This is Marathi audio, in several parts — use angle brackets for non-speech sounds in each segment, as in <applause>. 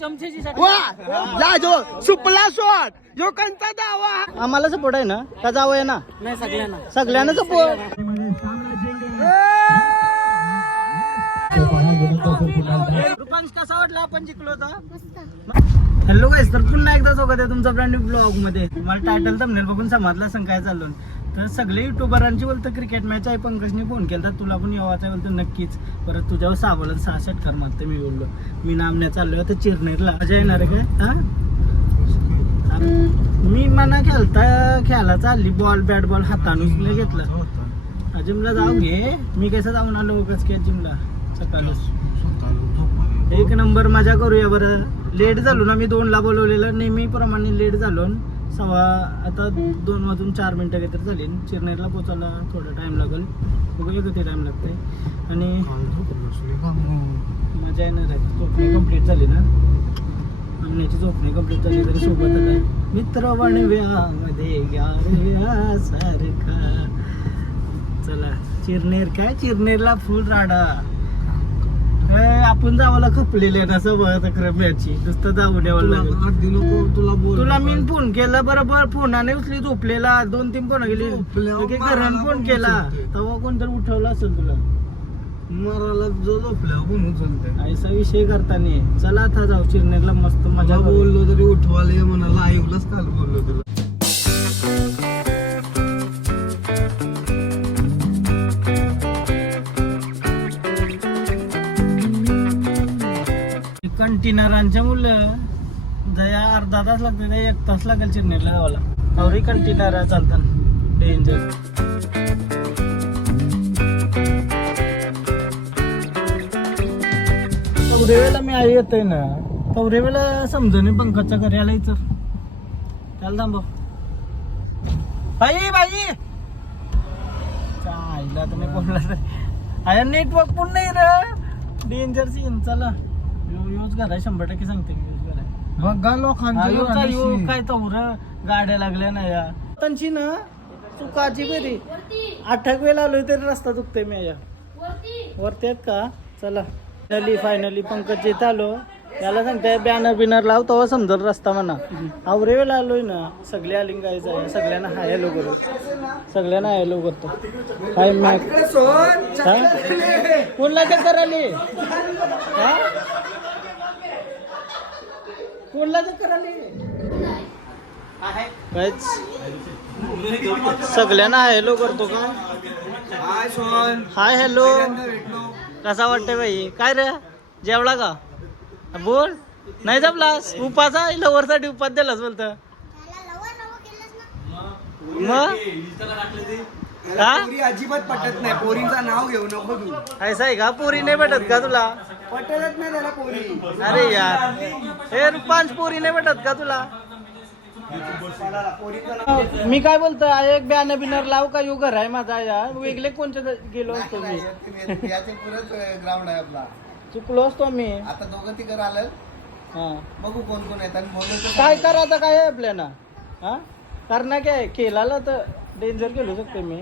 चमचेची वा जा जो सुपला शॉट यो कंचा दावा? आम्हाला सपोर्ट आहे ना? का जावं आहे ना नाही सगळ्यांना. सगळ्यांना सपोर्ट रुपांश कसा वाटला आपण जिंकलो होता? हॅलो गाईस तर पुन्हा एकदा स्वागत आहे तुमचा ब्रँड ब्लॉगमध्ये. मला टायटल थंबनेल बघून समजलं असं काय चाललं तर सगळे युट्यूबरांची बोलतं क्रिकेट मॅच आहे पंकजने फोन केला तुला पण येवाचा आहे बोलतो नक्कीच. परत तुझ्यावर सावलं सहा षटकार मारते मी बोललो. मी नामण्या चाललोय आता चिरनेरला मजा येणार आहे काय? हा? मी मना खेळता खेळायला चालली बॉल बॅट बॉल हातानं घेतला घेतलं. जिमला जाऊ घे. मी कसं जाऊन आलो उगाच काय जिमला सकाळच एक नंबर मजा करूया बरं. लेट झालो ना मी दोनला बोलवलेलं. नेहमीप्रमाणे लेट झालो. न सव्वा आता दोन वाजून चार मिनटं काहीतरी झाली. चिरनेरला पोचायला थोडा टाइम लागेल. बघूया किती टाइम लागते आणि मजा येणार आहे. झोपणी कंप्लीट झाली ना? आमण्याची झोपणी कंप्लीट झाली तरी सोबत आलाय मित्र बनव्यामध्ये ग्या सारखा चला चिरनेर काय? चिरनेरला फुल राडा. आपण जावाला खपलेले ना सवय मॅची नुसतं जाऊन यावं लागेल. तुला मी फोन केला बरोबर फोनाने उचली झोपलेला. दोन तीन फोन गेली. घरान फोन केला. तेव्हा कोणतरी उठवला असेल तुला. मराला जो झोपल्या पण उचलते ऐसा विषय करताना. चला आता जाऊ चिरनेरला मस्त मजा. बोललो तरी उठवायला ये म्हणाला आईलाच काल बोललो तुला. कंटेनरांच्या मुलं जया अर्धा तास लागते त्या एक तास लागेल चेन्नईला गावाला अवरी कंटेनर चालतात डेंजर तेवढ्या वेळेला मी आई येतोय ना. तेवढ्या वेळेला समजून पंकजच्या घरी आला इथं त्याला थांबव. बाई बाई! आईला तर नाही बोलला तर आया नेटवर्क पण नाही रे. डेंजर सीन चला. यो- योच घरा शंभर टक्के सांगते की बघा हा, काय यो घराण्याशी. काय तवर गाड्या लागल्या ना या. त्यांची ना चुकाची बरी आठक वेळ आलोय तरी रस्ता चुकते मी या वरती आहेत का? चला. फायनली फायनली पंकज येत आलो. त्याला सांगताय बॅनर बिनर लाव तेव्हा समजल रस्ता म्हणा. आवरे वेळेला आलोय ना सगळे आलिंग गायचं आहे. सगळ्यांना हाय करू सगळ्यांना हाय हॅलो करतो. Hi Mac? कोणला चक्कर आली? हा? कोणला काहीच. सगळ्यांना हॅलो करतो का? हाय सोन हाय हॅलो. कसा वाटतंय बाई? काय रे? जेवला का? बोल. नाही जमलास? उपाचा लवरसाठी उपास दिलास बोलत. मग? का पोरी अजिबात पटत नाही. पोरींचं नाव घेऊ नको तू ऐसा आहे का? पोरी नाही भेटत का तुला? पटतच नाही त्याला पोरी. अरे यार. हे रुपांश पोरी नाही भेटत का तुला? मी काय बोलतो एक बॅनर बिनर लाव का? यू घर आहे माझा या. वेगळे कोणत्या गेलो असतो मी? याचे पुरच ग्राउंड आहे आपला. चुकलो असतो मी. आता दोघं तिकडे आलं हा. बघू कोण कोण येतात काय करायचं काय आहे आपल्याला? हा? करणं काय? खेळाला तर डेंजर खेळू शकते मी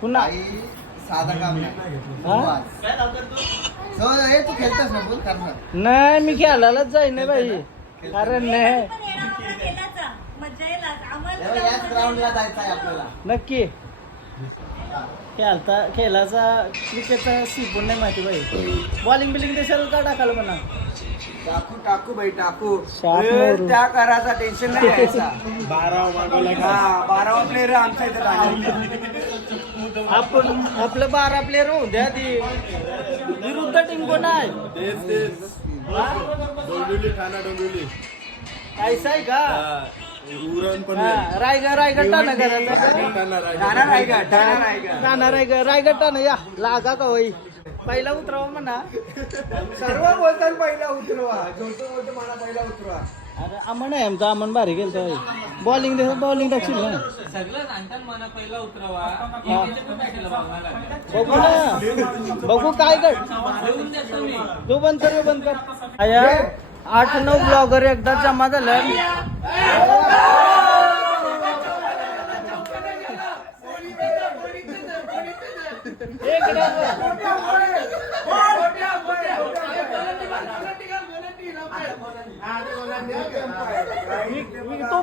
पुन्हा? काही साधा काम नाही. तू खेळतोस ना बोल करणार नाही मी खेळायलाच जाईन नाही बाई. कारण नाही. नक्की. खेळता खेळाचा क्रिकेटचा सीपण नाही माहिती बाई. बॉलिंग बिलिंग देशाल का टाकाल म्हणा? टाकू टाकू भाई टाकू. ए. त्या करायचा टेन्शन नाही घ्यायचा. <laughs> हा बारावा प्लेअर आमच्या इथे लागला. आपण आपलं बारा प्लेअर होऊ द्या ती विरुद्ध टीम कोण आहे ऐसा आहे का? हा, रायगड रायगड टाना करायचा ठाणा रायगड. ठाणा रायगड टाना रायगड. रायगड. टाना या. लागा का होई? पहिला उतरावा म्हणा. सर्व बोलतात पहिला उतरवा. जो तो बोलतो मला पहिला उतरवा अरे अमन आहे आमचा अमन भारी गेलतो बॉलिंग दे बॉलिंग टाकशील ना? सगळं सांगतात मला पहिला उतरवा. हा. बघू ना. बघू काय कर. देतो तू बंद कर बंद कर. आया आठ नऊ ब्लॉगर एकदा जमा झालं. एक तो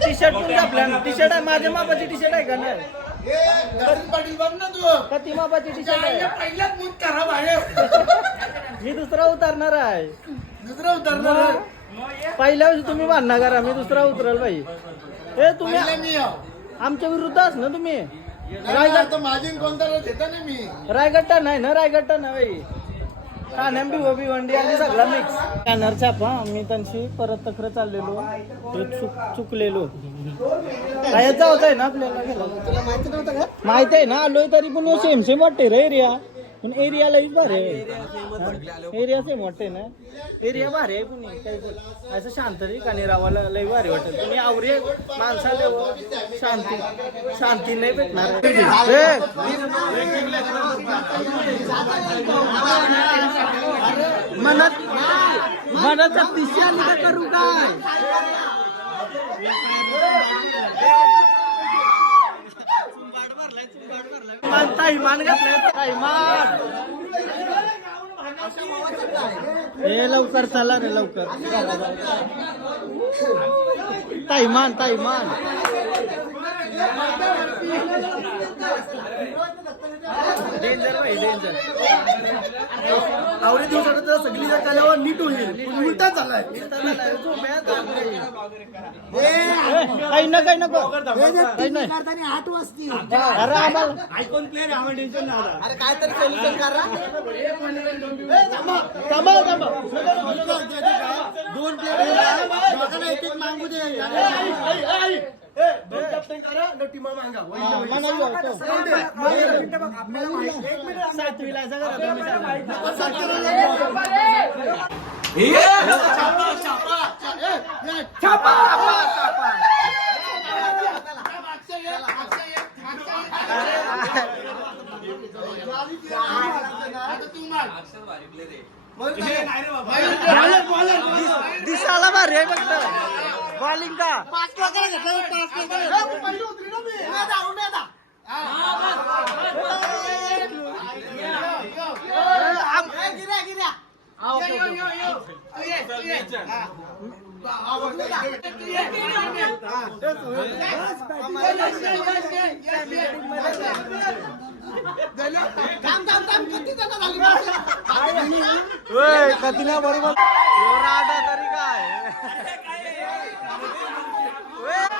टी शर्ट पण आपल्या? टी शर्ट आहे माझ्या मापाची टी शर्ट आहे का नाही? बघ ना तू. कती मापाची टी शर्ट आहे पहिल्याच मूत करा बाहेर मी दुसरा उतरणार आहे. दुसरं उतरणार आहे. पहिल्या तुम्ही बांधणार करा मी दुसरा उतरल बाई. ए तुम्ही. आमच्या विरुद्ध आस ना तुम्ही? रायगड माझी कोणता रायगडटा नाही ना रायगडटा ना बाई. ठाण्याम बी आणि सगळा मिक्स कॅनर छापा मी त्यांची परत तक्र चाललेलो. ते चुक चुकलेलो. काय जावत आहे ना आपल्याला. तुला माहिती नव्हतं का? माहिती आहे ना आलोय तरी पण सेम सेम वाटते रे एरिया. पण एरिया लईच भारी आहे. एरिया सेम वाटते ना? एरिया भारी आहे कुणी काही असं शांत रे काने रावाला लई भारी वाटेल. तुम्ही आवरे माणसाला व शांती. शांती नाही भेटणार! मनात मनात तिसऱ्या का करू काय? मान ताई मान घातलाय ताई मान. हे लवकर चला रे लवकर. ताई मान ताई मान. डेंजर भाई डेंजर आवडी सगळी जर कल्यावर नीट होईल. उलटा चाललाय. काही ना काही नको काही नाही आठ वाजती. अरे आम्हाला आयकॉन प्लेअर आम्हाला टेन्शन नाही. अरे काय तरी सोल्युशन करा. दोन प्लेअर मागू दे. दोन कॅप्टन करा न टीमा बॉलिंग. का ना बरोबर. तरी काय ओय, माझी खेळी काय काढली?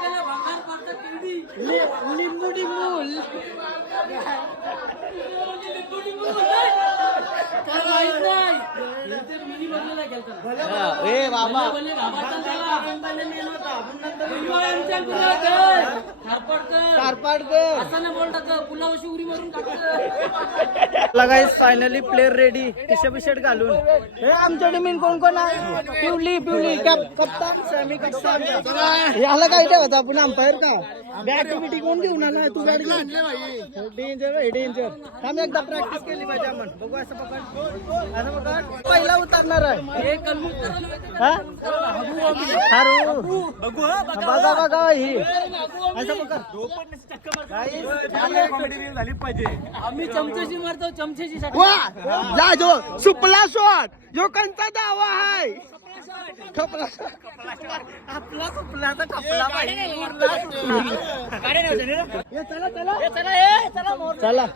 त्याला भंगार पडतात किती लिंबू लिंबू. ए बाबा. Finally player ready T shirt घालून. हे आमच्या टीमीन कोण कोण आहे? पिवली पिवली कॅप कप्तान सॅमी कप्तान. याला काय ठेवत आपण अंपायर का? बॅट बिटी कोण घेऊन आला तू बॅट डेंजर आहे डेंजर आम्ही एकदा प्रॅक्टिस केली पाहिजे आपण. बघू असं पकड. असं पकड. पहिला उतरणार आहे. हे हा? हारू. बघा बघा ही. असं पकड Guys, कॉमेडी झाली पाहिजे. आम्ही चमचेशी मारतो चमचेशी वा जा जो सुपला शॉट यो कंचा दावा आहे खपला आपला कुपलाचा कपला चला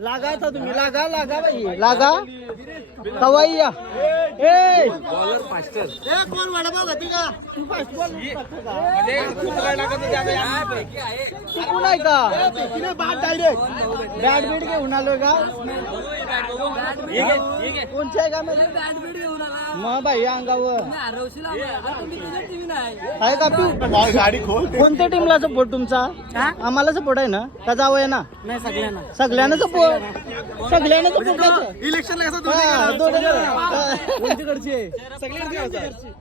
लागा आता तुम्ही लागा लागा बाई. लागा. कवाई या. ए. बॉलर फास्टर कोण का? तू फास्ट बॉल का? Bat direct. बॅट बीट घेऊन आलोय का? आहे का मग बाई अंगावर. आहे. पिऊ गाडी खोल. कोणत्या टीमला सपोर्ट तुमचा? आम्हाला सपोर्ट आहे ना? का जावं आहे ना? नाही सगळ्यांना. सगळ्यांना सपोर्ट सगळ्यांना सपोर्ट इलेक्शनला कसं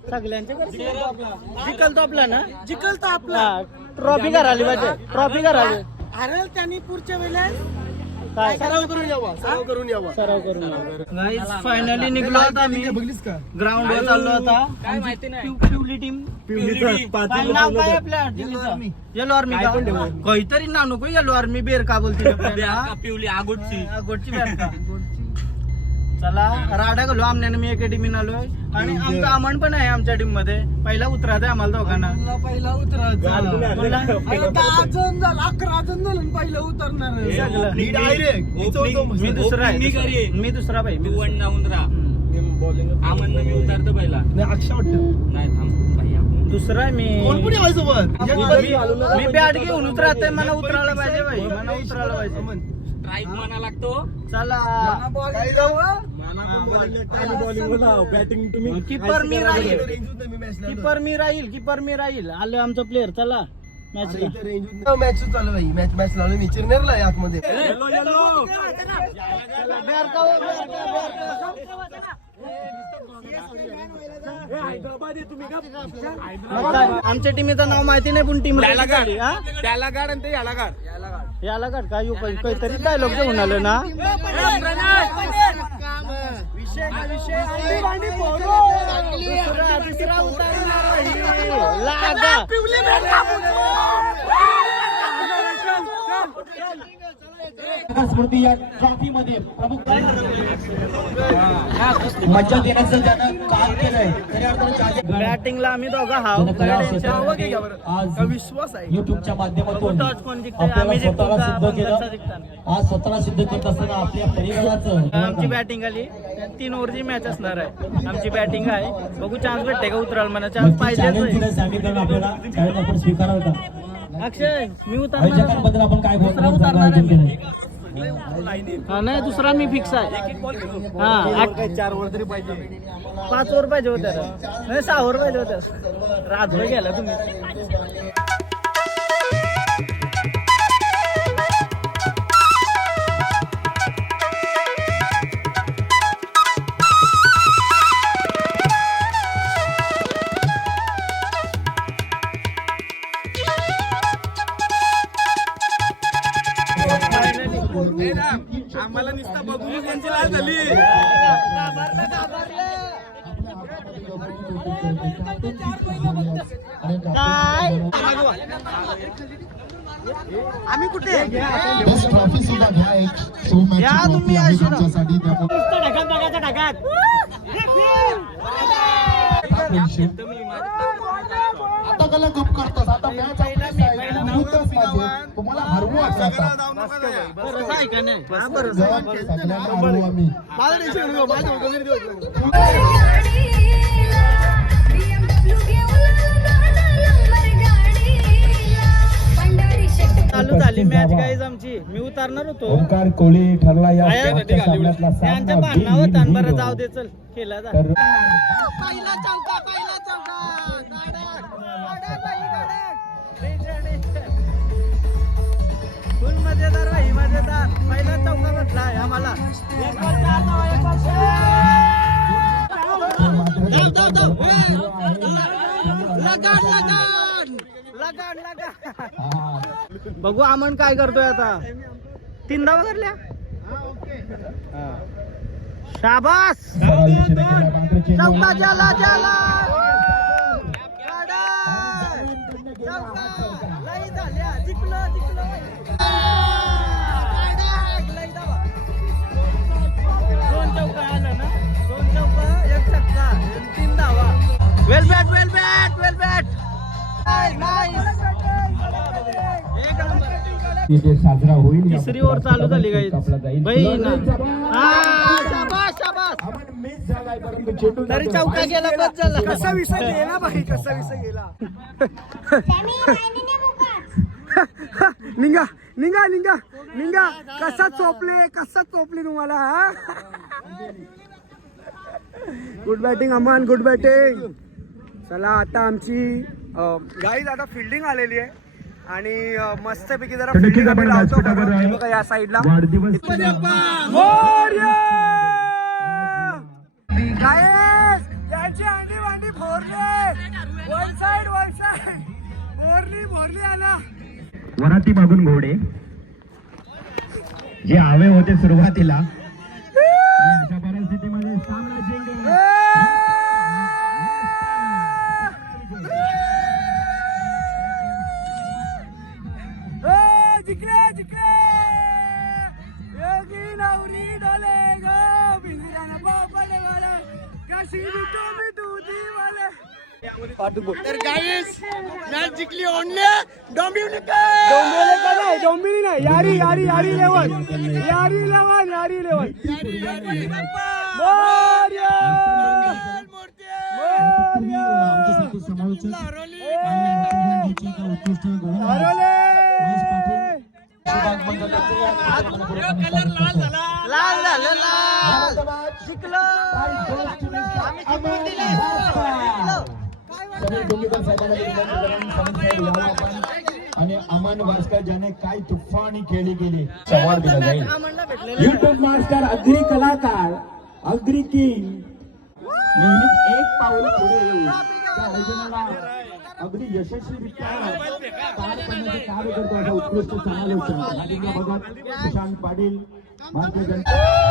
सगळ्यांच्या जिकल तो आपला. ना? जिकल तो आपला. ट्रॉफी करायला पाहिजे. ट्रॉफी करायला. अरे त्यांनी पुढच्या वेळेस. काय? सराव करून यावा. सराव करून यावा. सराव करून. फायनली निघलो आता आम्ही. ग्राउंड वर चाललो आता. काय माहिती नाही. पिव- पिवली टीम काय नाव काय आपल्या? टीमचं येलो आर्मी का? काहीतरी नाव नको. येलो आर्मी बेर का बोलते पिवली? आगोटची. गोडची बॅट का? <laughs> चला राडा गेलो आमण्याने मी एका टीमीन आलोय. आणि आमचा अमन पण आहे आमच्या टीममध्ये पहिला उतरायचं आम्हाला दोघांना. पहिला उतरायचं बोला. दहा जण झालं अकरा जण झालं आणि पहिलं उतरणार सगळं. मी डायरेक्ट मी दुसरा मी दुसरा भाई मी तू वन डाऊन राहा. आमन मी उतारतो पहिला. अक्षा वाटतं. नाही थांब. भाई आपण दुसरा आहे मी कोण कोणी आहे सोबत? मी- मी बॅट घेऊन उतरते मला उतरायला पाहिजे भाई. मला उतरायला पाहिजे. स्ट्राईक म्हणा लागतो. चला. बॅटिंग तुम्ही. किपर मी राहील? किपर मी राहील? किपर मी राहील? आलं आमचं प्लेअर चला. मॅचला मॅच चालू भाई मॅच मॅच लावली आतमध्ये. आमच्या टीमेचं नाव माहिती नाही पण टीम त्याला गाड आणि ते याला गाड. याला काढ काय काही- काहीतरी डायलॉग घेऊन आलो ना. लागा. स्मृती या ट्रॉफी मध्ये प्रमुख मज्जा देण्याचं त्यानं काम केलंय. खऱ्या अर्थानं चार्जर बॅटिंगला आम्ही दोघं आज विश्वास आहे? युट्यूबच्या माध्यमातून? आपल्याला स्वतःला? सिद्ध आपण केलं? त्यांचा जिंकताना? आज स्वतःला सिद्ध करत असताना आपल्या आमची परिवाराचं बॅटिंग आली. तीन ओव्हरची मॅच असणार आहे. आमची बॅटिंग आहे. बघू चान्स भेटते का उतराल मला चान्स पाहिजे आपल्याला आपण का? अक्षय मी उतरणार आपण काय हा, नाही दुसरा मी फिक्स आहे. हा आठ चार वर तरी पाहिजे पाच ओव्हर पाहिजे होत्या नाही सहा ओव्हर पाहिजे होत्या रातभर गेला तुम्ही. आम्हाला नुसता बघून त्यांची लाल झाली. काय आम्ही कुठे? बस ट्रॉफी सुद्धा घ्या एक. सो मॅच घ्या ट्रॉफी तुम्ही. तुमच्यासाठी ढगात बघायचा ढगात. आता त्याला गप करतोस आता मॅच चालू झाली मॅच गाईज आमची. मी उतरणार होतो. ओंकार कोळी ठरला या सामन्यातला त्यांच्या भांडणावर ताण बरं. जाऊ दे चल. केला जा. पहिला चौका पहिला चौका. मजेदार बाई मजेदार पहिला चौका म्हटला आम्हाला एक बॉल चार धावा, एक बॉल चार. धाव, धाव, धाव. ए, लगान लगान लगान का आणला का हा. बघू आमन काय करतोय आता तीन धावा करल्या शाबास चौका जाला जाला well bat well bat well bat. एक नंबर तिथे साजरा होईल तिसरी ओव्हर चालू झाली काही तरी. चौका गेला बस झाला. कसा विषय <laughs> गेला भाई कसा विषय गेला. निघा निघा निघा निघा. कसा चोपले कसा चोपले तुम्हाला good batting Aman good batting चला आता आमची गाईज आता फिल्डिंग आलेली आहे. आणि मस्तपैकी जरा आपण आम्ही लावतो. या साईडला यांची अंडी वांडी फोरले वन साइड वन साइड आला. वराती मागून घोडे. जे हवे होते सुरुवातीला. आणि अशा परिस्थितीमध्ये जिंकले जिंकले योगी नवरी डोले गो बिंद्राना बापाले वाले कशी मिठू मिठू वाले तर गाईस मॅच जिंकली ओढले डोंबिवली नाही डोंबिवली नाही यारी यारी यारी लेवल यारी लेवल यारी लेवल समालोचक आणि लाल झालं लाल. आपण. आणि अमन वास्कर ज्याने काय तुफानी खेळी केली संवाद दिला जाईल युट्यूब मास्टर अग्री कलाकार अग्री किंग. नेहमीच एक पाऊल पुढे येऊ त्या अगदी यशस्वीरित्या पार पाडण्याचे कार्य करतो असा उत्कृष्ट पाटील भारतीय जनता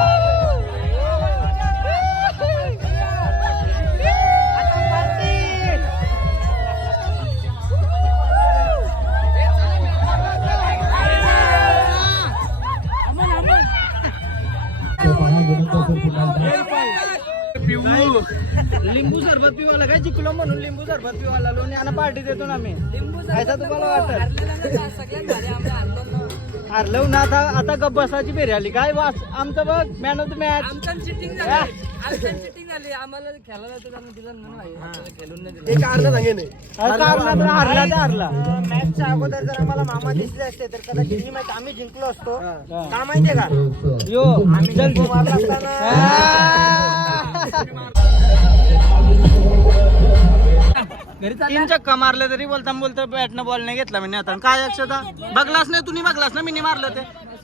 फुटबॉल लिंबू सरबत पिवाला काय जिंकलो म्हणून लिंबू सरबत पिवाला लोणी आणि पार्टी देतो ना आम्ही. ऐसा तुम्हाला वाटत? हारलो ना. आता आता गप बसाची फेरी आली. काय वाच आमचं बघ man of the match cheating झाली आमच्या चिटिंग झाली? आम्हाला खेळायला होतं त्यांना दिलं ना नाही आपल्याला खेळून नाही दिलं. एक अर्ध सांगे नाही हारला तर हारला मॅचच्या अगोदर जर आम्हाला मामा दिसले असते तर कदाचित ही मॅच आम्ही जिंकलो असतो. का माहितीये का? यो जल्दी. मारला असताना. तीन चक्का मारले तरी बोलता बोलता बॅटनं बॉल नाही घेतला मी आता. काय अक्षता? बघलास नाही तुम्ही बघलास ना मी नाही मारलं ते.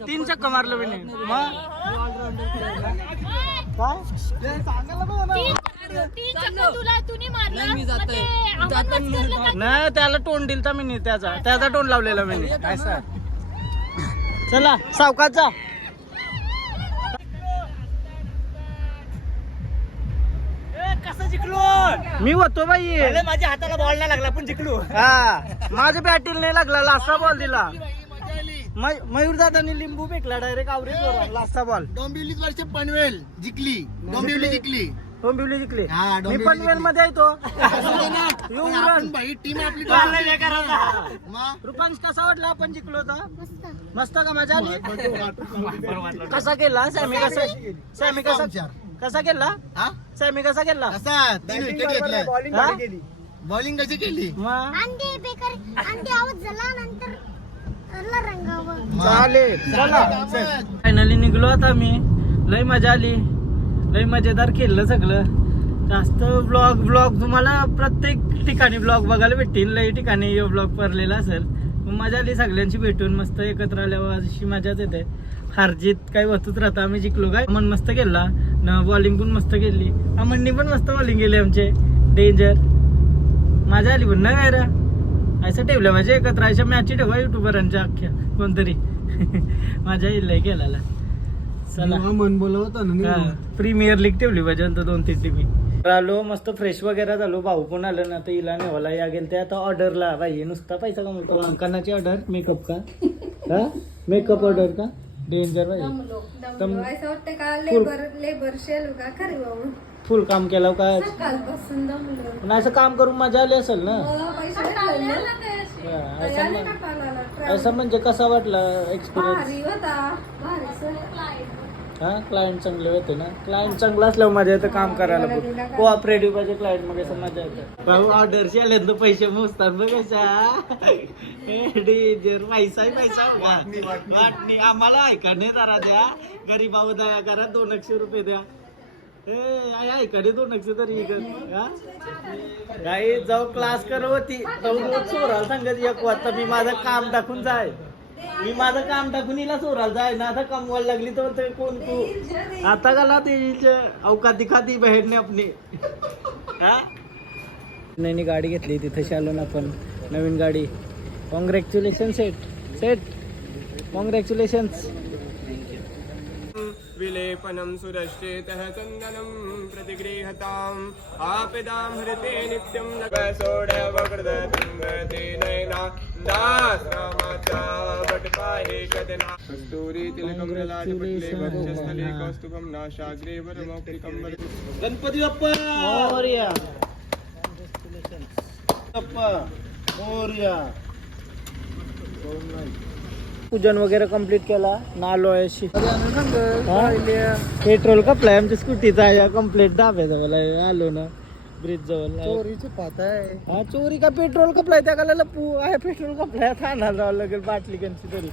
तीन चक्का मारलं मी नाही मग? नाही, त्याला तोंड दिलं तर मी नाही त्याचा. त्याचा तोंड लावलेला मी चला सावकाश जा. मी होतो बाई. माझ्या हाताला बॉल नाही लागला पण जिंकलो. हा माझ्या बॅटिल नाही लागला लास्टचा बॉल दिला. मयूर दादानी लिंबू फेकला डायरेक्ट आवरी लास्टचा बॉल डोंबिवलीच वर्ष पनवेल जिंकली. डोंबिवली जिंकली. डोंबिवली जिंकली. हा, मी पनवेल मध्ये आहे तो. येऊन आपण बाई टीम आपली रुपांश कसा वाटला आपण जिंकलो होता? मस्त. का मजा आली? कसा केला सॅमी कसा सॅमी कसा कसा केला हा? सॅमी कसा केला कसा? तीन विकेट घेतल्या. बॉलिंग हा? केली बॉलिंग कशी केली? फायनली निघलो आता मी. लय मजा आली. लय मजेदार खेळलं सगळं. जास्त ब्लॉग ब्लॉग तुम्हाला प्रत्येक ठिकाणी ब्लॉग बघायला भेटतील. लय ठिकाणी ब्लॉग पडलेला असेल. मग मजा आली सगळ्यांची भेटून. मस्त एकत्र आल्यावर अशी मजाच येते. हारजीत काही वस्तूच राहता आम्ही जिंकलो काय? अमन मस्त केला न बॉलिंग पण मस्त केली अमननी पण मस्त बॉलिंग केली आमचे. डेंजर मजा आली पण ना काय रा? असं ठेवलं म्हणजे एकत्र अशा मॅची ठेवा युट्यूबरांच्या अख्ख्या कोणतरी. <laughs> माझ्या इल्लय केलेला. चला. मन बोलवता ना प्रीमियर लीग ठेवली पाहिजे नंतर दोन तीन टीमी आलो मस्त फ्रेश वगैरे झालो भाऊ पण आलं ना आता हिला नेवाला या गेल ते आता ऑर्डरला पाहिजे नुसता पैसा कमवतो. अंकनाची ऑर्डर मेकअप का? हा? मेकअप ऑर्डर का? डेंजर पाहिजे तम- असं वाटतं का फुल लेबर लेबर शेल का? खरी बाबू. फुल काम केलं काय कालपासून दमलो. पण असं काम करून मजा आली असेल ना? पैसे भेटले ना. हा, असं कालाला? असं म्हणजे कसा वाटला एक्सपिरियन्स भारी होता. भारी सर. हा क्लायंट चांगले होते ना? क्लायंट चांगला असल्यावर मजा येतं काम करायला कोऑपरेटिव्ह पाहिजे क्लायंटमध्ये असं मजा येतं. भाऊ ऑर्डरचे आले तर पैसे मोजतात बघ कशा डेंजर पैसा आहे पैसा बघा. वाटणी आम्हाला ऐका नाही जरा द्या. गरीब भाऊ दया करा दोन एकशे रुपये द्या. एकशे तरी हा काही जाऊ क्लास करत होती सोराला सांगत एक वाजता मी माझं काम टाकून जाय. मी माझं काम टाकून हिला सोराला जाय. ना आता कमवायला लागली तर ते कोण तू? आता गाला ते अवकाती खाती बहेरने आपली. हा? नाही गाडी घेतली. तिथे शालून आपण. नवीन गाडी. कॉंग्रॅच्युलेशन सेट सेट कॉंग्रॅच्युलेशन्स विलेपनं सुरश्चेतः चन्दनं प्रतिगृहताम्। आपदां हृते नित्यं कस्तूरी तिलकं वक्षस्थले कौस्तुभं नाशाग्रे वरमौक्तिकं वरदे गणपती बाप्पा मोरया। बाप्पा मोरया। पूजन वगैरे कंप्लीट केला. नालो अशी पेट्रोल कपलाय आमच्या स्कूटीचा या कंप्लीट दाब्याजवळ आहे. आलो ना ब्रिज जवळ चोरीची पात आहे. हा चोरी का पेट्रोल कपलाय त्या काला लपू आहे पेट्रोल कपलाय थाना जावं लागेल बाटली कंची तरी.